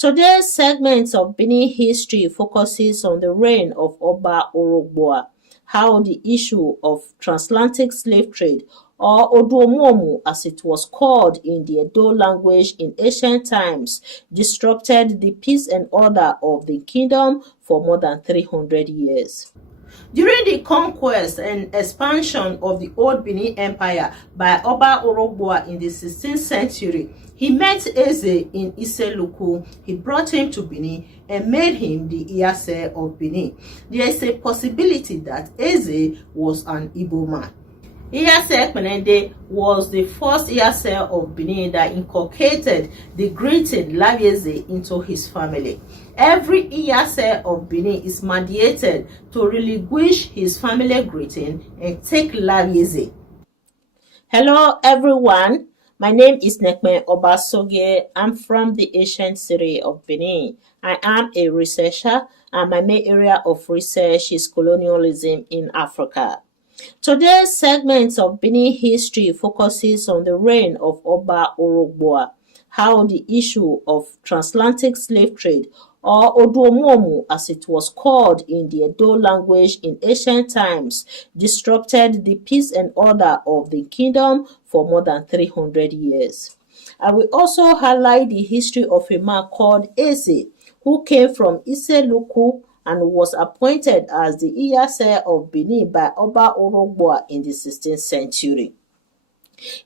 Today's segment of Benin history focuses on the reign of Oba Orhogbua, how the issue of transatlantic slave trade, or Oduomomu as it was called in the Edo language in ancient times, disrupted the peace and order of the kingdom for more than 300 years. During the conquest and expansion of the Old Benin Empire by Oba Orhogbua in the 16th century, he met Iyase in Issele-Uku. He brought him to Benin and made him the Iyase of Benin. There is a possibility that Iyase was an Igbo man. Iyase Penende was the first Iyase of Benin that inculcated the greeting Iyase into his family. Every Iyase of Benin is mandated to relinquish his family greeting and take Iyase. Hello everyone, my name is Nekme Obasogie. I'm from the ancient city of Benin. I am a researcher and my main area of research is colonialism in Africa. Today's segment of Benin history focuses on the reign of Oba Orhogbua, how the issue of transatlantic slave trade, or Oduomomu as it was called in the Edo language in ancient times, disrupted the peace and order of the kingdom for more than 300 years. I will also highlight the history of a man called Iyase, who came from Issele-Uku and was appointed as the Iyase of Benin by Oba Orhogbua in the 16th century.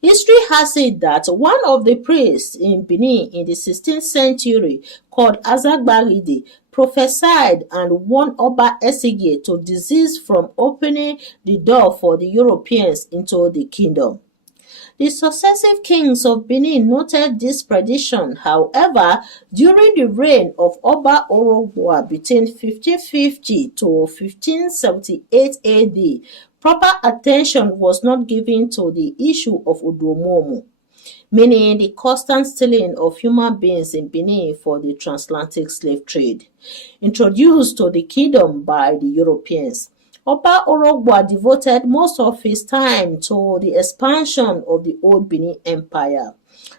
History has it that one of the priests in Benin in the 16th century, called Azagbaride, prophesied and warned Oba Esige to desist from opening the door for the Europeans into the kingdom. The successive kings of Benin noted this prediction. However, during the reign of Oba Orhogbua between 1550 to 1578 AD, proper attention was not given to the issue of Oduomomu, meaning the constant stealing of human beings in Benin for the transatlantic slave trade, introduced to the kingdom by the Europeans. Oba Orhogbua devoted most of his time to the expansion of the Old Benin Empire.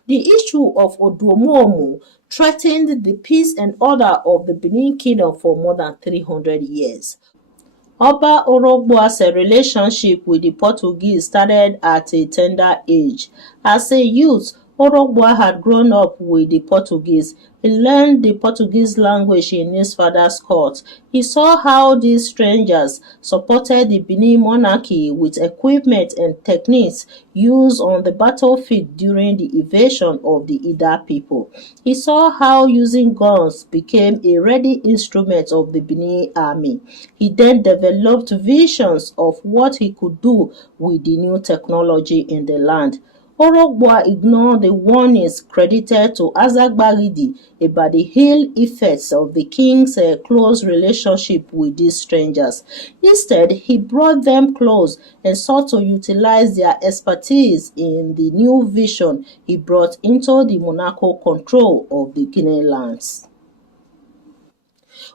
The issue of Oduomomu threatened the peace and order of the Benin Kingdom for more than 300 years. Oba Orhogbua's relationship with the Portuguese started at a tender age. As a youth, Orhogbua had grown up with the Portuguese. He learned the Portuguese language in his father's court. He saw how these strangers supported the Benin monarchy with equipment and techniques used on the battlefield during the invasion of the Ida people. He saw how using guns became a ready instrument of the Benin army. He then developed visions of what he could do with the new technology in the land. Orhogbua ignored the warnings credited to Azagbaride about the ill effects of the king's close relationship with these strangers. Instead, he brought them close and sought to utilize their expertise in the new vision he brought into the monarchical control of the Guinea lands.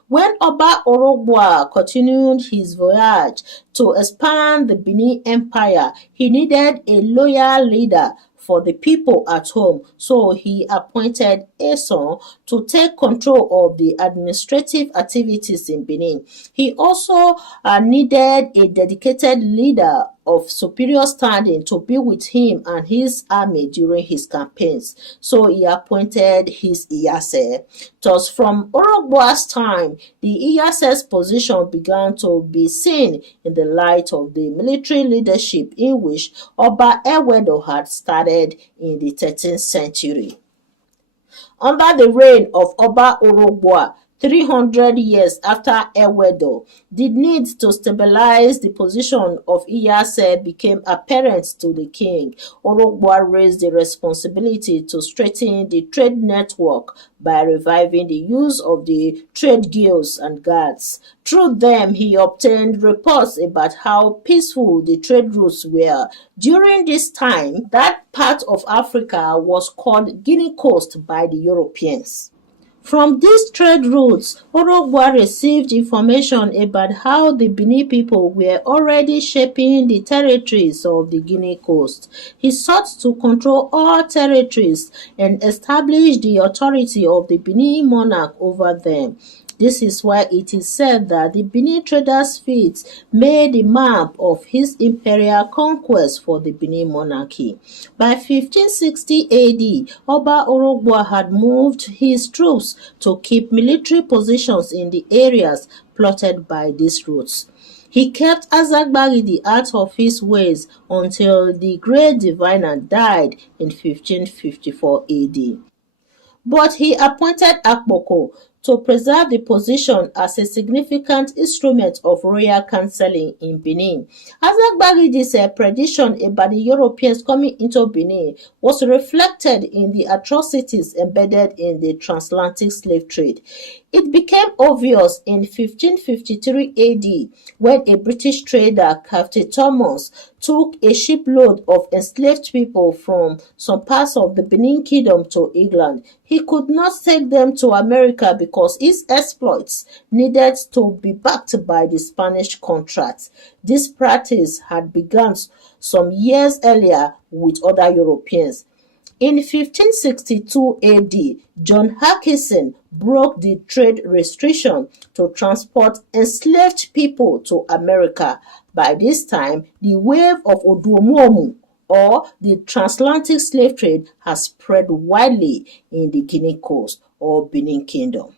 When Oba Orhogbua continued his voyage to expand the Benin Empire, he needed a loyal leader for the people at home, so he appointed Iyase to take control of the administrative activities in Benin. He also needed a dedicated leader of superior standing to be with him and his army during his campaigns, so he appointed his Iyase. Thus, from Orhogbua's time, the Iyase's position began to be seen in the light of the military leadership in which Oba Ewedo had started in the 13th century. Under the reign of Oba Orhogbua, 300 years after Ewedo, the need to stabilize the position of Iyase became apparent to the king. Orhogbua raised the responsibility to strengthen the trade network by reviving the use of the trade guilds and guards. Through them, he obtained reports about how peaceful the trade routes were. During this time, that part of Africa was called Guinea Coast by the Europeans. From these trade routes, Orhogbua received information about how the Benin people were already shaping the territories of the Guinea coast. He sought to control all territories and establish the authority of the Benin monarch over them. This is why it is said that the Benin trader's feet made the map of his imperial conquest for the Benin monarchy. By 1560 AD, Oba Orhogbua had moved his troops to keep military positions in the areas plotted by these routes. He kept Azagbari out of his ways until the great diviner died in 1554 AD. But he appointed Akpoko to preserve the position as a significant instrument of royal counseling in Benin. Azagbari's prediction about the Europeans coming into Benin was reflected in the atrocities embedded in the transatlantic slave trade. It became obvious in 1553 AD when a British trader, Captain Thomas, took a shipload of enslaved people from some parts of the Benin Kingdom to England. He could not take them to America because his exploits needed to be backed by the Spanish contract. This practice had begun some years earlier with other Europeans. In 1562 AD, John Harkison broke the trade restriction to transport enslaved people to America. By this time, the wave of Oduomuomu, or the transatlantic slave trade, has spread widely in the Guinea coast or Benin Kingdom.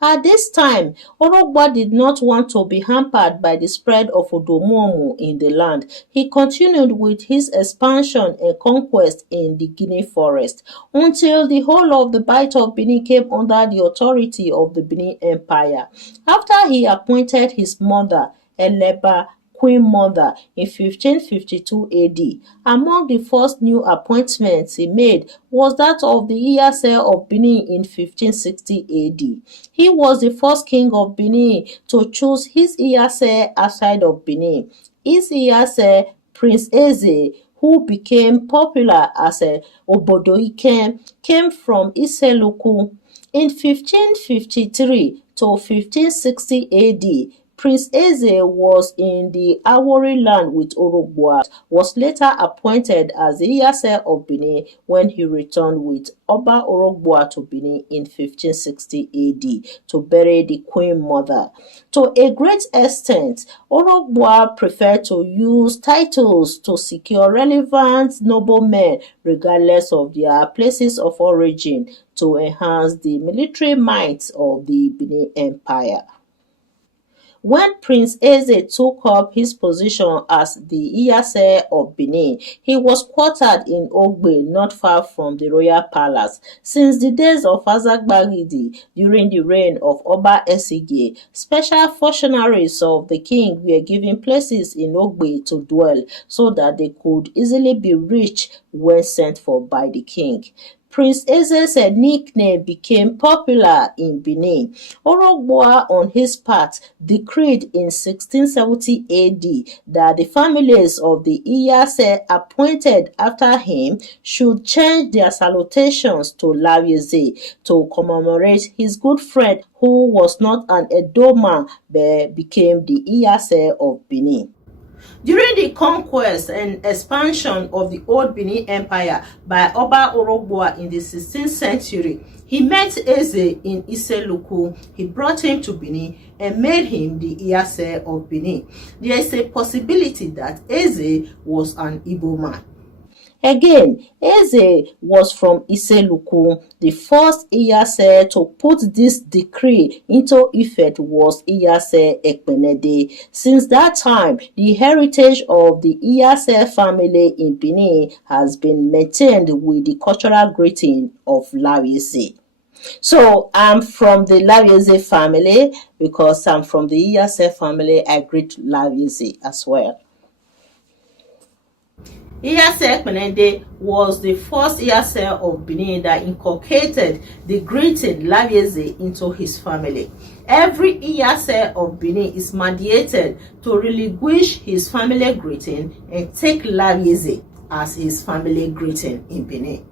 At this time, Orhogbua did not want to be hampered by the spread of Oduomuomu in the land. He continued with his expansion and conquest in the Guinea forest until the whole of the Bight of Benin came under the authority of the Benin Empire. After he appointed his mother, Eleba, Queen Mother, in 1552 AD. Among the first new appointments he made was that of the Iyase of Benin in 1560 AD. He was the first king of Benin to choose his Iyase outside of Benin. His Iyase, Prince Eze, who became popular as a Obodoiken, came from Issele-Uku. In 1553 to 1560 AD, Prince Eze was in the Awori land with Orhogbua, was later appointed as the Iyase of Benin when he returned with Oba Orhogbua to Benin in 1560 AD to bury the Queen Mother. To a great extent, Orhogbua preferred to use titles to secure relevant noblemen regardless of their places of origin to enhance the military might of the Benin Empire. When Prince Eze took up his position as the Iyase of Benin, he was quartered in Ogbe, not far from the royal palace. Since the days of Azagbagidi, during the reign of Oba Esige, special functionaries of the king were given places in Ogbe to dwell so that they could easily be reached when sent for by the king. Prince Eze's nickname became popular in Benin. Orhogbua, on his part, decreed in 1670 AD that the families of the Iyase appointed after him should change their salutations to Iyase to commemorate his good friend who was not an Edoman but became the Iyase of Benin. During the conquest and expansion of the old Benin Empire by Oba Orhogbua in the 16th century, he met Eze in Issele-Uku. He brought him to Benin and made him the Iyase of Benin. There is a possibility that Eze was an Igbo man. Again, Eze was from Issele-Uku. The first Iyase to put this decree into effect was Iyase Ekpenede. Since that time, the heritage of the Iyase family in Benin has been maintained with the cultural greeting of Iyase. So I'm from the Iyase family because I'm from the Iyase family. I greet Iyase as well. Iyase Ekpenede was the first Iyase of Benin that inculcated the greeting Iyase into his family. Every Iyase of Benin is mandated to relinquish his family greeting and take Iyase as his family greeting in Benin.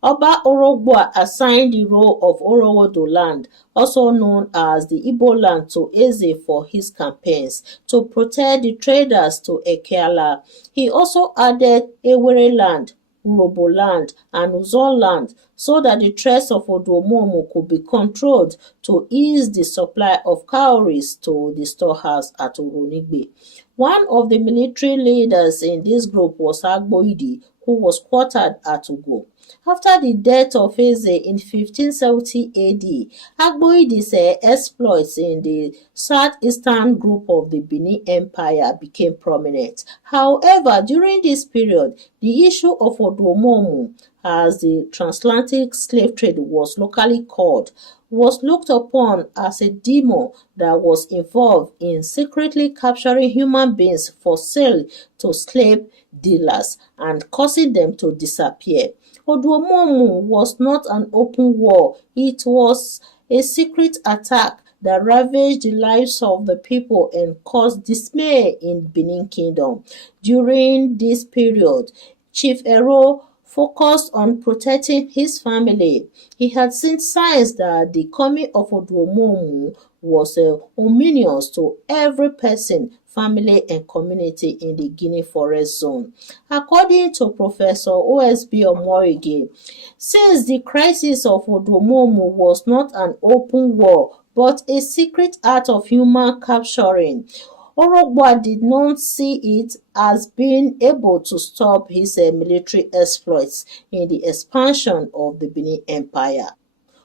Oba Orhogbua assigned the role of Orowodo land, also known as the Igbo land, to Eze for his campaigns to protect the traders to Ekeala. He also added Ewere land, Urobo land, and Uzon land so that the threats of Oduomuomu could be controlled to ease the supply of cowries to the storehouse at Oronigbe. One of the military leaders in this group was Agboidi, who was quartered at Ugo. After the death of Eze in 1570 AD, Agboidi's exploits in the southeastern group of the Benin Empire became prominent. However, during this period, the issue of Oduomuomu, as the transatlantic slave trade was locally called, was looked upon as a demon that was involved in secretly capturing human beings for sale to slave dealers and causing them to disappear. Oduomuomu was not an open war, it was a secret attack that ravaged the lives of the people and caused dismay in Benin Kingdom. During this period, Chief Ero focused on protecting his family. He had seen signs that the coming of Oduomuomu was ominous to every person, family and community in the Guinea Forest Zone. According to Professor OSB Omoyege, since the crisis of Oduomuomu was not an open war but a secret act of human capturing, Orhogbua did not see it as being able to stop his military exploits in the expansion of the Benin Empire.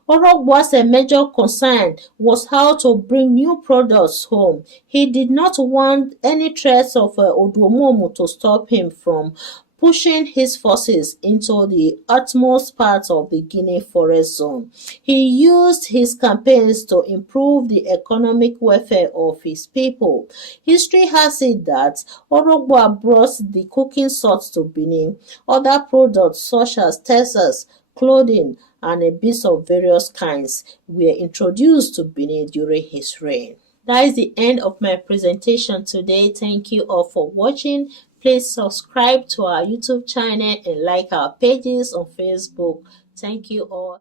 Orhogbua's major concern was how to bring new products home. He did not want any threats of Oduomuomu to stop him from pushing his forces into the utmost parts of the Guinea Forest Zone. He used his campaigns to improve the economic welfare of his people. History has it that Orhogbua brought the cooking salt to Benin. Other products such as Texas, clothing, and beads of various kinds were introduced to Benin during his reign. That is the end of my presentation today. Thank you all for watching. Please subscribe to our YouTube channel and like our pages on Facebook. Thank you all.